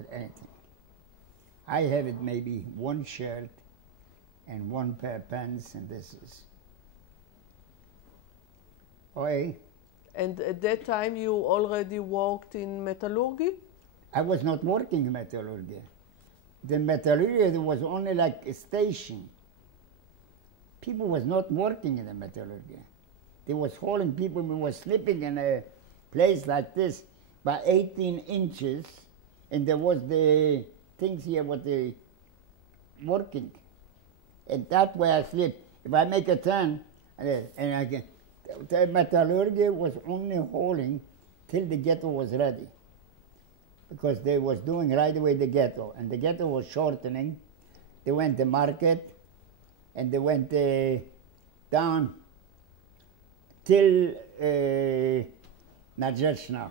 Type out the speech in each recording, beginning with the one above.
with anything. I have it maybe one shirt and one pair of pants, and this is. Okay. And at that time you already worked in metallurgy? I was not working in metallurgy. The metallurgy was only like a station. People was not working in the metallurgy. They was hauling people who were sleeping in a place like this by 18 inches, and there was the things here what they working. And that way I sleep. If I make a turn, and I can, the metallurgy was only hauling till the ghetto was ready, because they was doing right away the ghetto, and the ghetto was shortening. They went to market, and they went down till Narzeczna.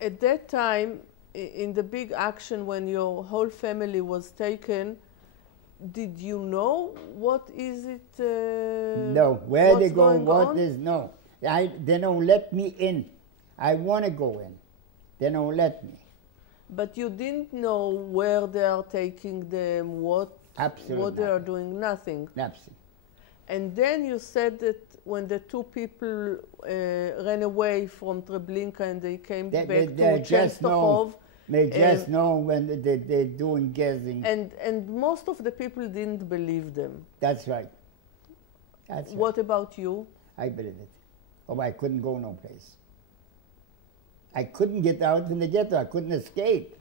At that time, in the big action when your whole family was taken, did you know what is it? No, where they go, what on? is, no. They don't let me in. I want to go in. They don't let me. But you didn't know where they are taking them, what they are doing, nothing. Absolutely. And then you said that when the two people ran away from Treblinka and they came back to Częstochowa. They just know when they're doing guessing. And most of the people didn't believe them. That's right. That's what about you? I believe it. Oh, I couldn't go no place. I couldn't get out from the ghetto. I couldn't escape.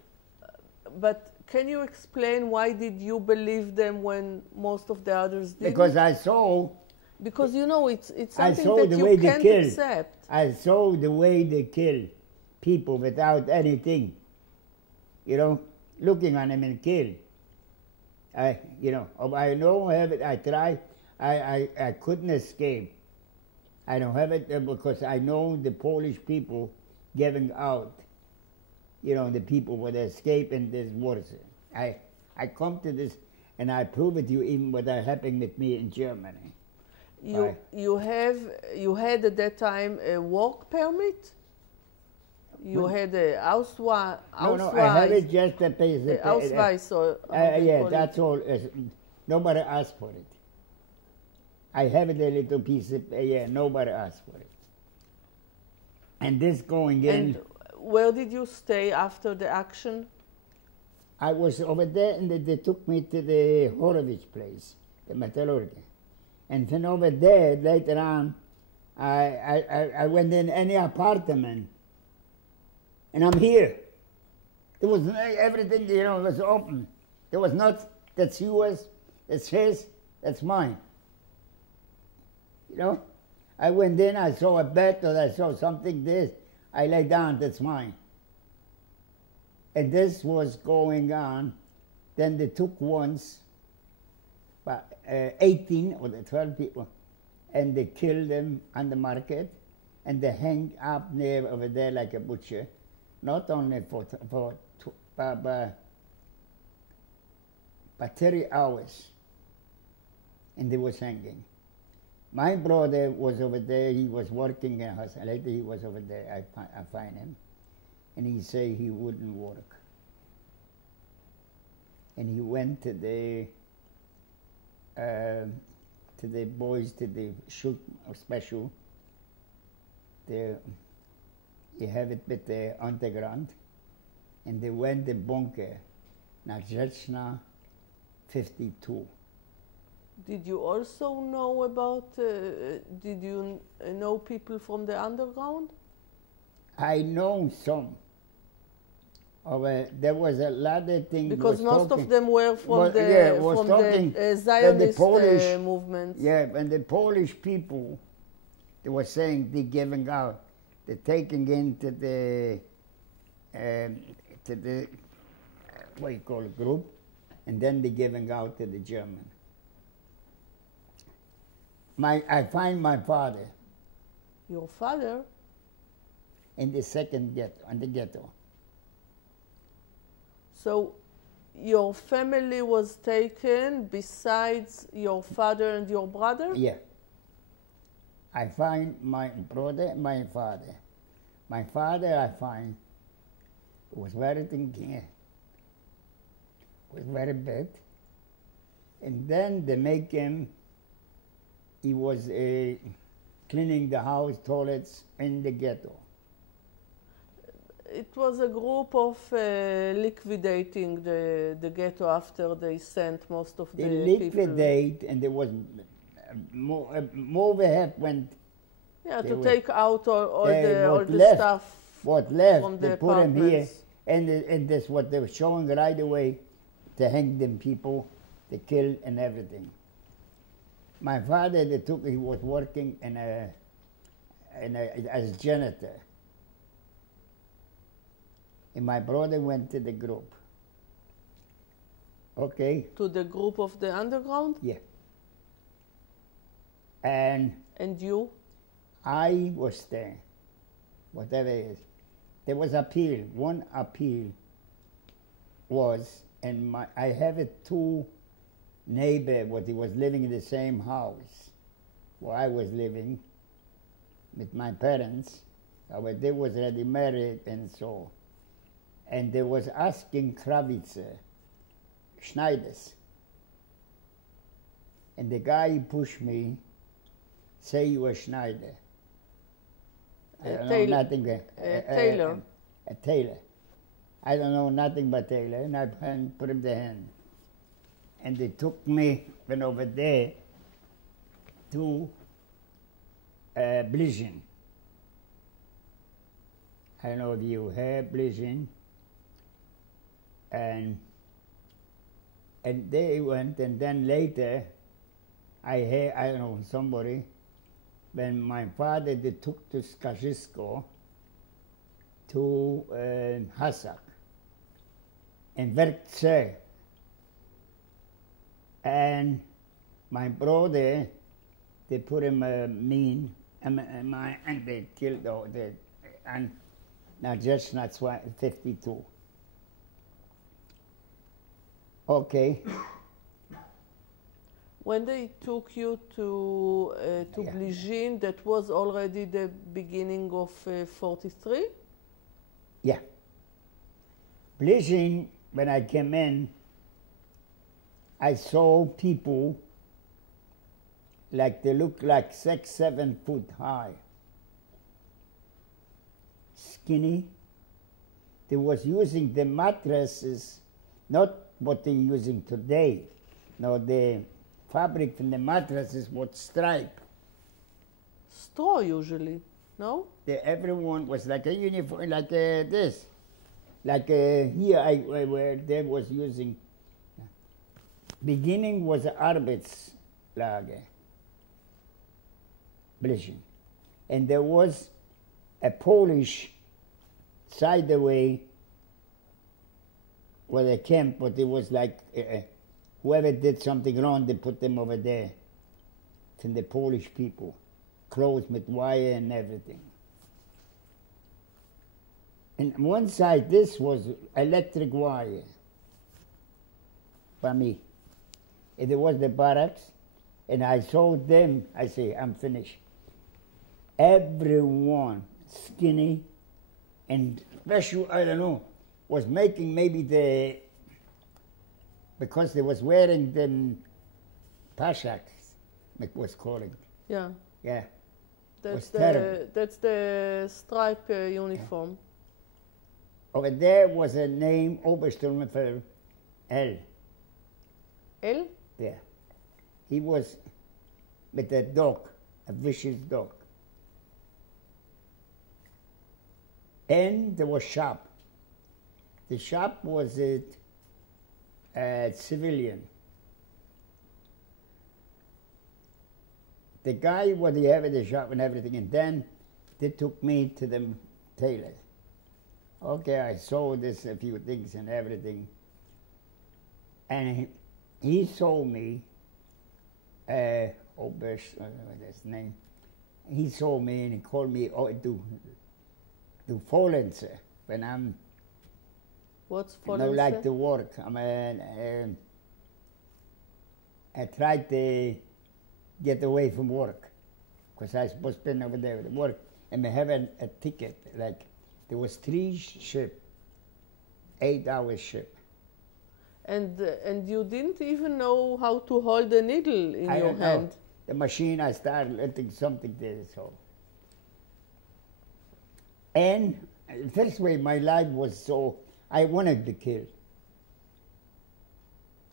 But can you explain why did you believe them when most of the others didn't? Because I saw. Because you know it's something that you can't accept. I saw the way they kill people without anything. You know, looking on them and kill. I don't have it. I tried. I couldn't escape. I don't have it because I know the Polish people giving out. You know, the people would escape and there's worse. I come to this and I prove it to you even what happened with me in Germany. You had at that time a work permit? You had a Ausweis? No, I had it just a piece. Ausweis, yeah, that's all. Nobody asked for it. I have it a little piece of, nobody asked for it. And this going in. And where did you stay after the action? I was over there and they took me to the Horowitz place, the metallurgy. And then over there, later on, I went in any apartment. And I'm here. There was everything, was open. There was not, that's yours, that's his, that's mine. I went in, I saw a bed, or I saw something, this. I lay down, that's mine. And this was going on. Then they took once, 18 or 12 people, and they killed them on the market, and they hang up near over there like a butcher. Not only but 30 hours, and they was hanging. My brother was over there. He was working in a house. Later he was over there. I find him, and he said he wouldn't work. And he went to the boys to the shoot special. You have it with the underground, and they went the bunker, Narzeczna 52. Did you also know about, did you know people from the underground? I know some. There was a lot of things. Because most of them were from the Zionist movement. Yeah, and the Polish people, they were saying they're giving out. They're taking into the what you call it, group, and then they're giving out to the German. I find my father. Your father? In the second ghetto. So your family was taken besides your father and your brother? Yeah. I find my brother and my father. My father I find It was very thinking. It was very bad. And then they make him, he was cleaning the house, toilets in the ghetto. It was a group of liquidating the ghetto after they sent most of the They liquidate, and there was more than half went. Yeah, to take out all the stuff. What left, from they the put them here, apartments. and that's what they were showing right away, to hang them people, to kill and everything. My father, he was working as janitor. And my brother went to the group. Okay? To the group of the underground? Yeah. And you? I was there, whatever it is. There was appeal. One appeal was, and I have two neighbor, what he was living in the same house where I was living with my parents. They was already married and so. And they was asking Kravitzer, Schneiders. And the guy pushed me, say you were Schneider. I don't know nothing. Taylor. A tailor. I don't know nothing but tailor. And I put him the hand. And they took me, went over there to Blisin. I don't know if you heard Blisin. And they went, and then later, I heard, I don't know, somebody, when my father, they took to Skazhisko, to Hassak, and Verkce. And my brother, they put him mean, and they killed, and now just not 52. Okay. When they took you to Blisin, that was already the beginning of 43? Yeah. Blisin, when I came in, I saw people like they look like 6, 7 foot high, skinny. They was using the mattresses, not what they're using today. No, the fabric from the mattresses was stripe. Straw usually, no? Everyone was like a uniform, like this. Like here where they was using. Beginning was Arbeitslager, Blisin. And there was a Polish side away where they camped, but it was like whoever did something wrong, they put them over there. From the Polish people, clothes with wire and everything. And on one side, this was electric wire for me. And there was the barracks, and I saw them, I say, I'm finished. Everyone skinny, and special, I don't know, was making maybe because they was wearing them pashaks, it was calling. Yeah. Yeah. That's the stripe uniform. Yeah. Over there was a name, Obersturmführer L. L? Yeah. He was with a dog, a vicious dog. And there was shop. The shop was a civilian. The guy, what he had at the shop and everything, and then they took me to the tailor. Okay, I saw this, a few things and everything. And he saw me, Oberst, I don't know his name. He saw me and he called me to Folenzer when I'm. What's I don't like to work. I tried to get away from work because I was supposed to spend over there to work, and I have a ticket. Like there was 3 ships 8-hour ship. And you didn't even know how to hold a needle in I your don't know. hand. The machine, I started letting something there, so. And this way, my life was so, I wanted to be killed.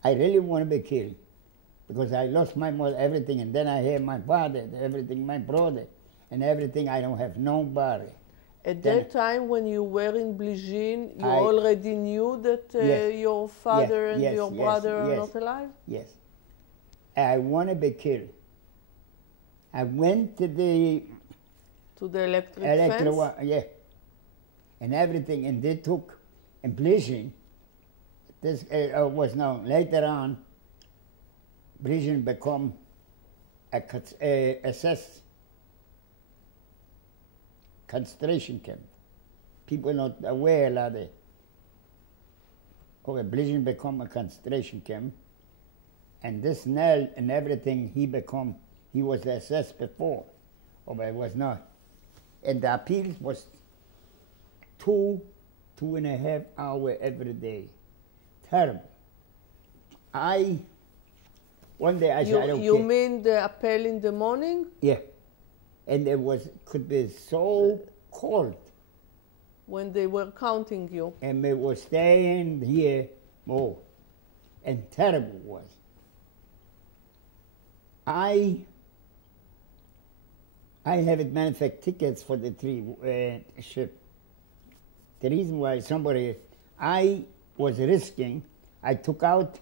I really want to be killed because I lost my mother, everything, and then I have my father, everything, my brother, and everything. I don't have nobody. At Then that time, when you were in Blisin, you I- already knew that Yes. your father and yes, your yes, brother are yes. not alive? Yes. I want to be killed. I went to the To the electric fence? yeah, and everything, and they took, and Blisin, this was known. Later on, Blisin become a SS concentration camp. People not aware of it. Okay, Blisin become a concentration camp, and this Nell and everything, he was the SS before, or I was not. And the appeal was 2.5 hours every day. Terrible. One day I said, okay. You mean the appel in the morning? Yeah. And it could be so cold. When they were counting you? And we were staying here more. And terrible was. I have manufactured tickets for the three ship. The reason why I was risking, I took out,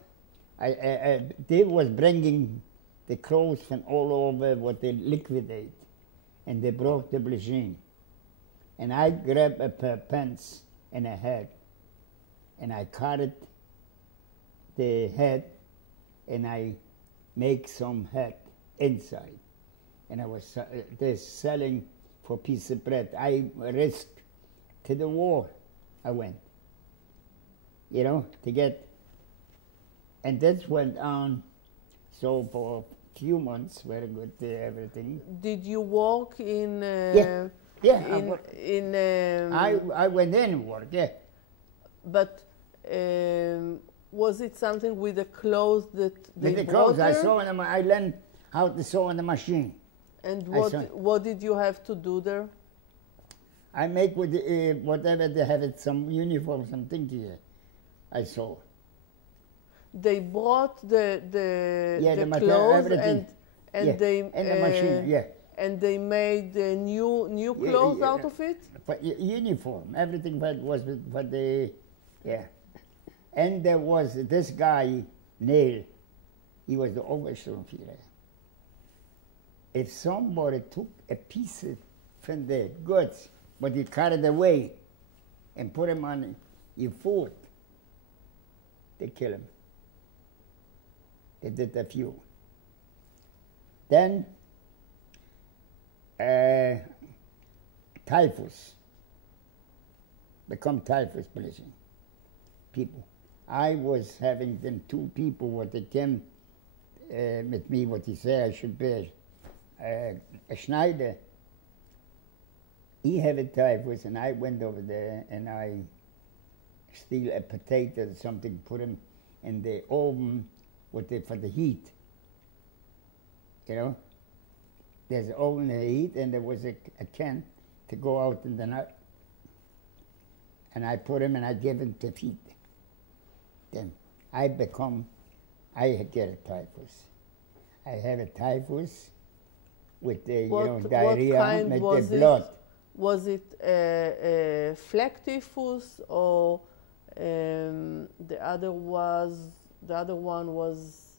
they was bringing the clothes from all over what they liquidate, and they brought the Blisin. And I grabbed a pair of pants and a hat, and I cut it, the hat, and I make some hat inside. And I was selling for a piece of bread. I risked to the war. I went, to get, and that went on. So for a few months, very good, everything. Did you work in? Yeah. I went in and worked. Yeah. But was it something with the clothes that they With the brought clothes, I there? sew in I learned how to sew on the machine. And what did you have to do there? I make with whatever they have, it, some uniform, something here. I sew. They brought the material, clothes everything. and they and the machine, yeah. And they made new clothes out of it. But uniform, everything that was for the, yeah. And there was this guy, Neil. He was the Obersturmführer. If somebody took a piece from the goods, but he carried away and put him on your foot, they kill him. They did a few. Then typhus, become typhus pollution. People. I was having them 2 people what they came with me, what he said I should be. A Schneider, he had a typhus, and I went over there and I steal a potato or something, put him in the oven for the heat. There's an oven in the heat, and there was a can to go out in the night. And I put him and I gave him to feed. Then I get a typhus. I have a typhus with the diarrhea, with the blood. Was it a fleck typhus, or the other one was,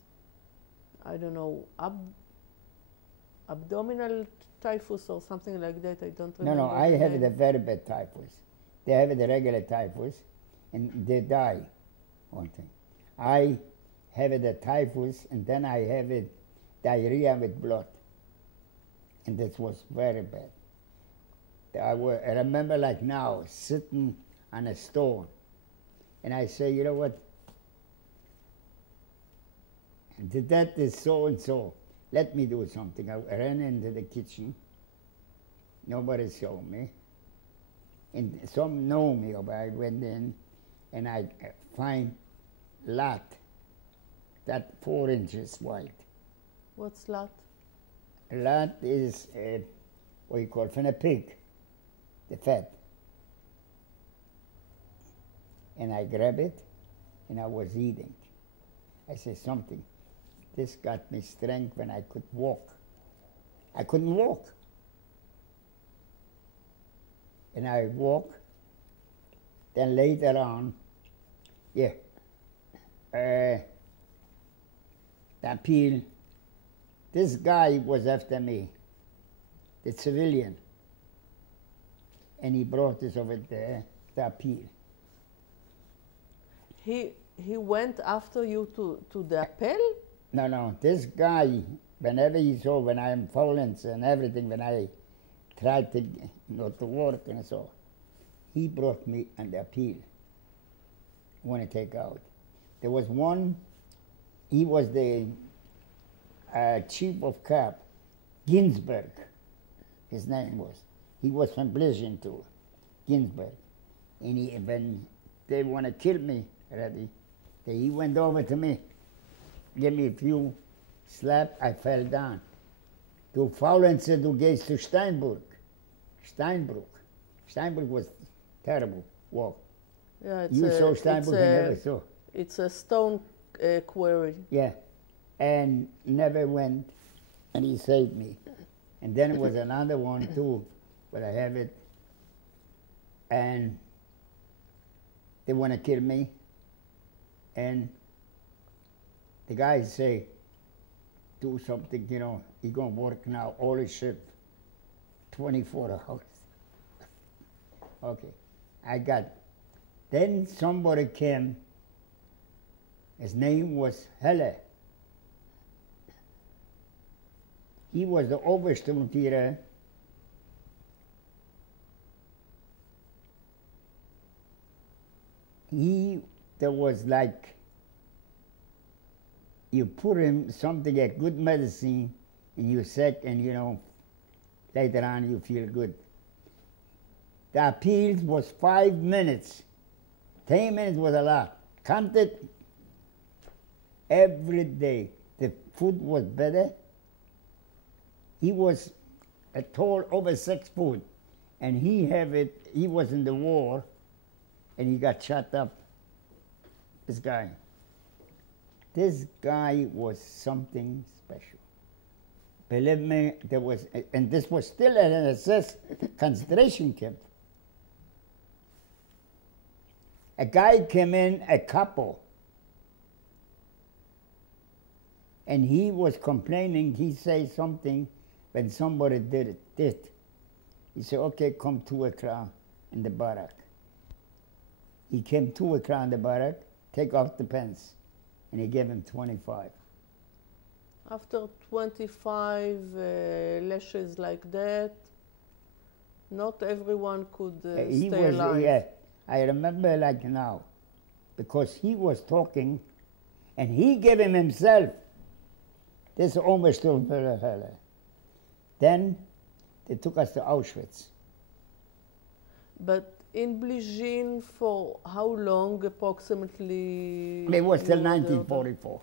I don't know, abdominal typhus or something like that? I don't remember. No, I have the very bad typhus. They have the regular typhus, and they die. One thing. I have the typhus, and then I have it diarrhea with blood, and that was very bad. I remember like now, sitting on a stone, and I say, you know what? That is so and so. Let me do something. I ran into the kitchen. Nobody saw me. And some know me, but I went in, and I find lot, that 4 inches wide. What's lot? Lot is what you call from a pig, the fat. And I grab it, and I was eating. I said something. This got me strength when I could walk. I couldn't walk. And I walk. Then later on, the appeal, this guy was after me, the civilian. And he brought us over there, the appeal. He went after you to the appel? No, this guy, whenever he saw when I am violence and everything, when I tried to to work and so, he brought me an appeal. I want to take out. There was one, he was the chief of cap, Ginsberg, his name was. He was from Blisin too, Ginsberg. And when they want to kill me already, he went over to me, gave me a few slaps, I fell down. Du Faulenzer, du gehst to Steinbruch. Steinbruch was terrible walk. Yeah, You saw Steinbruch, I never saw. It's a stone quarry. Yeah, and never went, and he saved me. And then it was another one too, but I have it, and they want to kill me, and the guys say, do something, you're going to work now, all his shift, 24 hours. Okay, I got, then somebody came, his name was Helle. He was the Obersturmführer. There was like, you put him something, a good medicine, and you're sick, and later on you feel good. The appeal was 5 minutes. 10 minutes was a lot. Counted every day. The food was better. He was a tall, over 6 foot, and he was in the war, and he got shot up, this guy. This guy was something special. Believe me, and this was still an SS concentration camp. A guy came in, a couple, and he was complaining. He said something when somebody did it. He said, okay, come 2 o'clock in the barrack. He came 2 o'clock in the barrack, take off the pants, and he gave him 25. After 25 lashes like that, not everyone could stay alive. Yeah, I remember like now, because he was talking, and he gave him himself. This almost fella. Then they took us to Auschwitz. But in Blisin, for how long approximately? It was till 1944.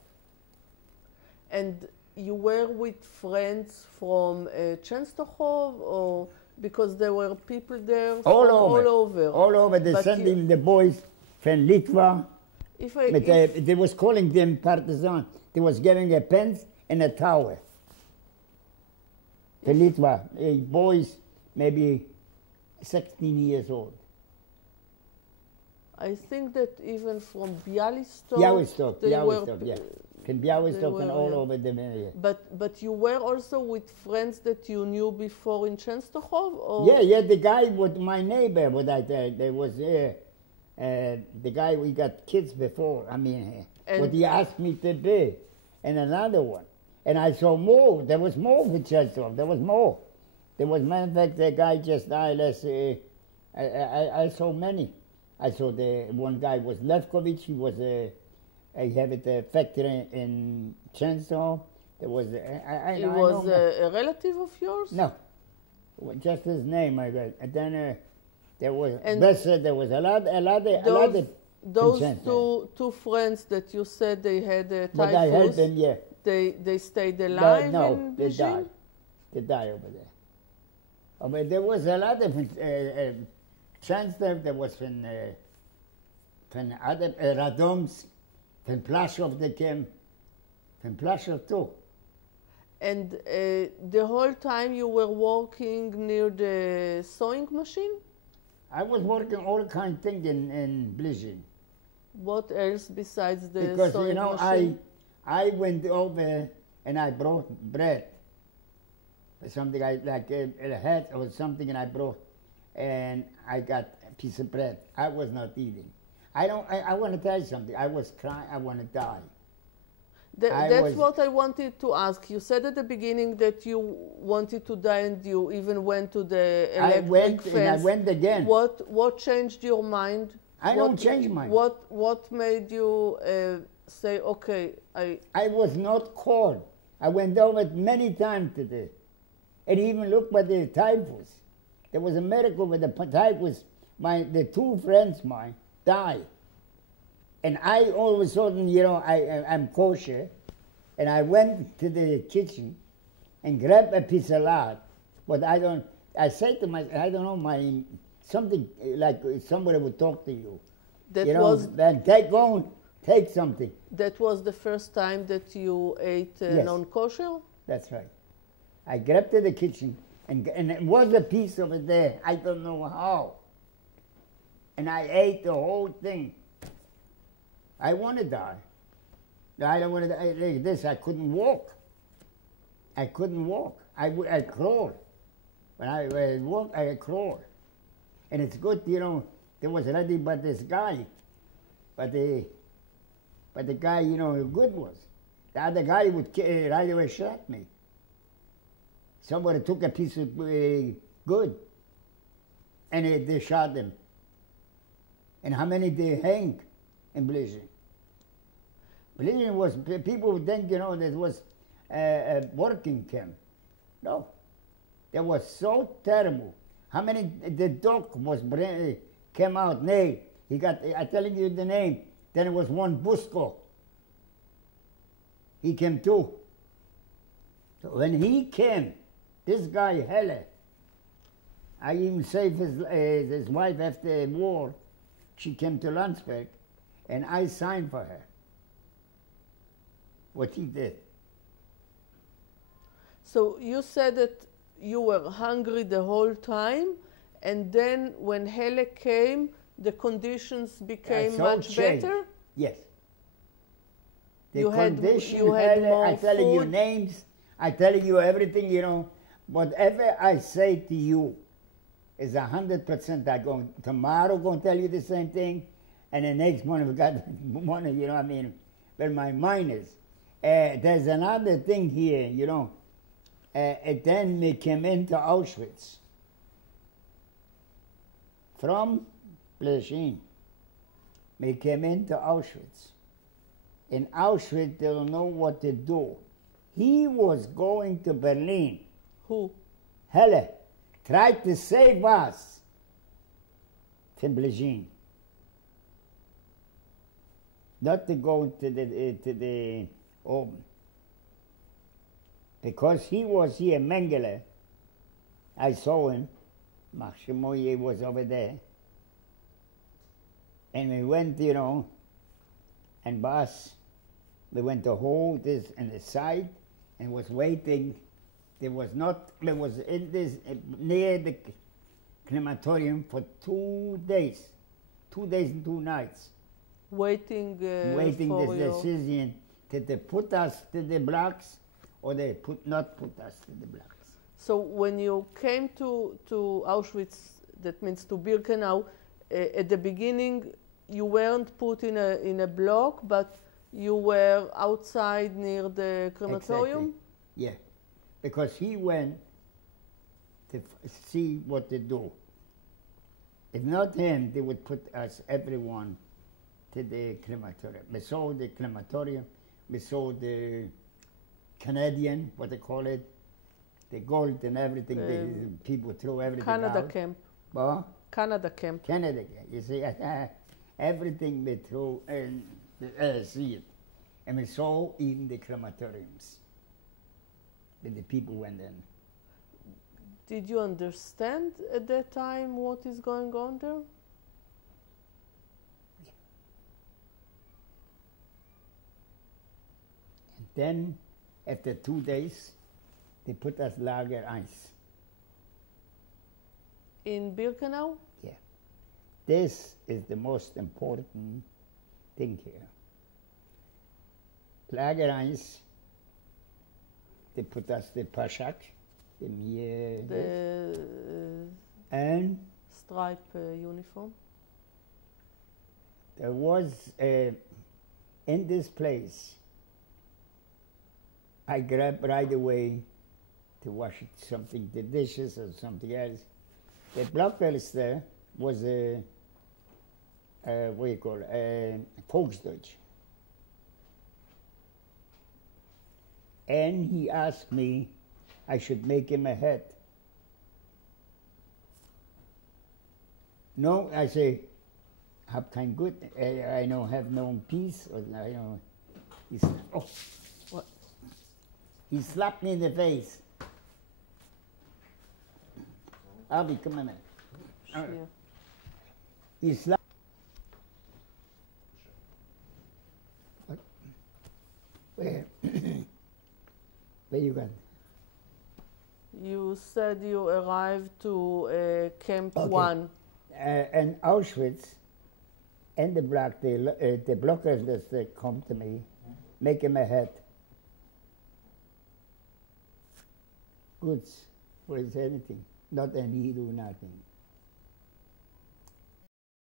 And you were with friends from Częstochowa, or because there were people there all over. They But sent in the boys from Litva. They was calling them partisan. They was giving a pens and a towel. To Litva, boys maybe 16 years old. I think that even from Białystok, yeah. From Białystok and all over the area. But you were also with friends that you knew before in Częstochowa? Or? Yeah, the guy was my neighbor, there was the guy, we got kids before, what he asked me to be, and another one. And I saw more, there was more with Częstochowa, there was more. There was, matter of fact, the guy just died I saw many. I saw the one guy was Lewkowicz, he was I have a factory in Częstochowa. There was he was a relative of yours? No, just his name I got. And then there was Besser. There was a lot of those Częstochowa. two friends that you said they had But I helped typhus, them, yeah. they stayed alive No, in they Blisin? died. They died over there. Oh, but there was a lot of Częstochowa. There was from other Radoms, from Plaszów they came, from Plaszów too. And the whole time you were working near the sewing machine? I was working all kind of things in Blisin. What else besides the Because, sewing you know, machine? I went over and I brought bread. Something like a hat or something, and I brought, and I got a piece of bread. I was not eating. I want to tell you something. I was crying. I want to die. That's what I wanted to ask. You said at the beginning that you wanted to die and you even went to the electric fence. And I went again. What changed your mind? I don't change mine. What made you say, okay, I was not cold. I went over many times today. And even look at the typhus. There was a miracle with the typhus. The two friends mine died. And I all of a sudden, you know, I'm kosher. And I went to the kitchen and grabbed a piece of lard. But I said to myself, I don't know, something like somebody would talk to you. Then take something. That was the first time that you ate Yes. non-kosher? That's right. I grabbed to the kitchen, and it was a piece of it there. I don't know how. And I ate the whole thing. I want to die. I don't want to die like this. I couldn't walk. I couldn't walk. I crawled. When I walked, I crawled. And it's good, you know, there was already but this guy. But the guy, you know, how good was. The other guy would right away shot me. Somebody took a piece of good, and they shot them. And how many they hang in Blisin? Blisin was, people would think, you know, there was a working camp. No. It was so terrible. How many, the dog came out, name. He got, I'm telling you the name. Then it was one Busco. He came too. So when he came, this guy, Helle, I even saved his wife after the war. She came to Landsberg, and I signed for her. What he did. So you said that you were hungry the whole time, and then when Helle came, the conditions became much better? Yes. You had more I'm telling you food? names, I'm telling you everything, you know. Whatever I say to you is 100%. I'm going tomorrow going to tell you the same thing, and the next morning we got morning, you know what I mean? But my mind is. There's another thing here, you know. Then we came into Auschwitz. From Blisin, we came into Auschwitz. In Auschwitz, they don't know what to do. He was going to Berlin. Who? Helle tried to save us from Blisin. Not to go to the open. Because he was here, Mengele. I saw him. Machimoye was over there. And we went, you know, and boss, we went to hold this on the side and was waiting. There was in this, near the crematorium for 2 days. 2 days and 2 nights. Waiting for for this decision. Did they put us to the blocks or they not put us to the blocks? So when you came to Auschwitz, that means to Birkenau, at the beginning you weren't put in a block, but you were outside near the crematorium? Exactly. Yeah, because he went to see what to do. If not him, they would put us, everyone, to the crematorium. We saw the crematorium, we saw the Canadian, what they call it, the gold and everything, the people threw everything Canada out. camp. What? Canada camp. Canada camp. You see, everything we throw and see it. And we saw even the crematoriums when the people went in. Did you understand at that time what is going on there? And then, after 2 days, they put us Lager Eins. In Birkenau? Yeah. This is the most important thing here. Lager Eins, they put us the Pashak, The and stripe uniform? there was, in this place, I grabbed right away to wash something, the dishes or something else. The blockbuster was a what do you call it, a Volksdeutsch. And he asked me, I should make him a hat. No, I say, hab kein gut, I don't have no peace, or I don't. Oh, What? he slapped me in the face. Avi, come on. Sure. He slapped. What? Where? Where you got? You said you arrived to Camp Okay. 1. And Auschwitz and the block, the blockers that come to me, make him a hat. Goods, was anything, not any do nothing.